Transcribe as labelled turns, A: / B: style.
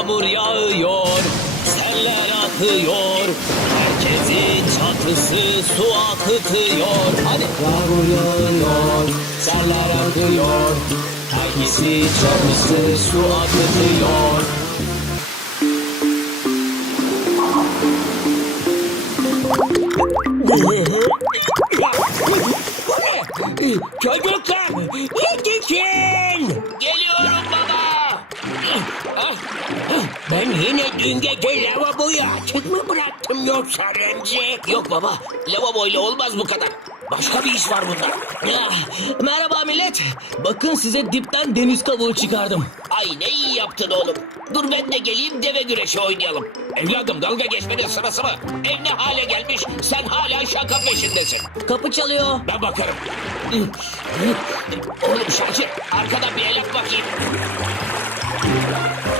A: Yağmur yağıyor, seller akıyor. Herkesin çatısı su akıtıyor. Hadi. Yağmur yağıyor, seller akıyor. Herkesin çatısı su akıtıyor. Çocuklar, yetişin! Geliyorum baba! Ben yine dün gece lavaboyu açık mı bıraktım yoksa Remzi? Yok baba, lavaboyla olmaz bu kadar. Başka bir iş var bunda. Merhaba millet. Bakın size dipten deniz kabuğu çıkardım. Ay ne iyi yaptın oğlum. Dur ben de geleyim deve güreşi oynayalım. Evladım dalga geçmenin sırası mı? Ev ne hale gelmiş sen hala şaka peşindesin. Kapı çalıyor. Ben bakarım. Oğlum Şakir arkadan bir el at bakayım.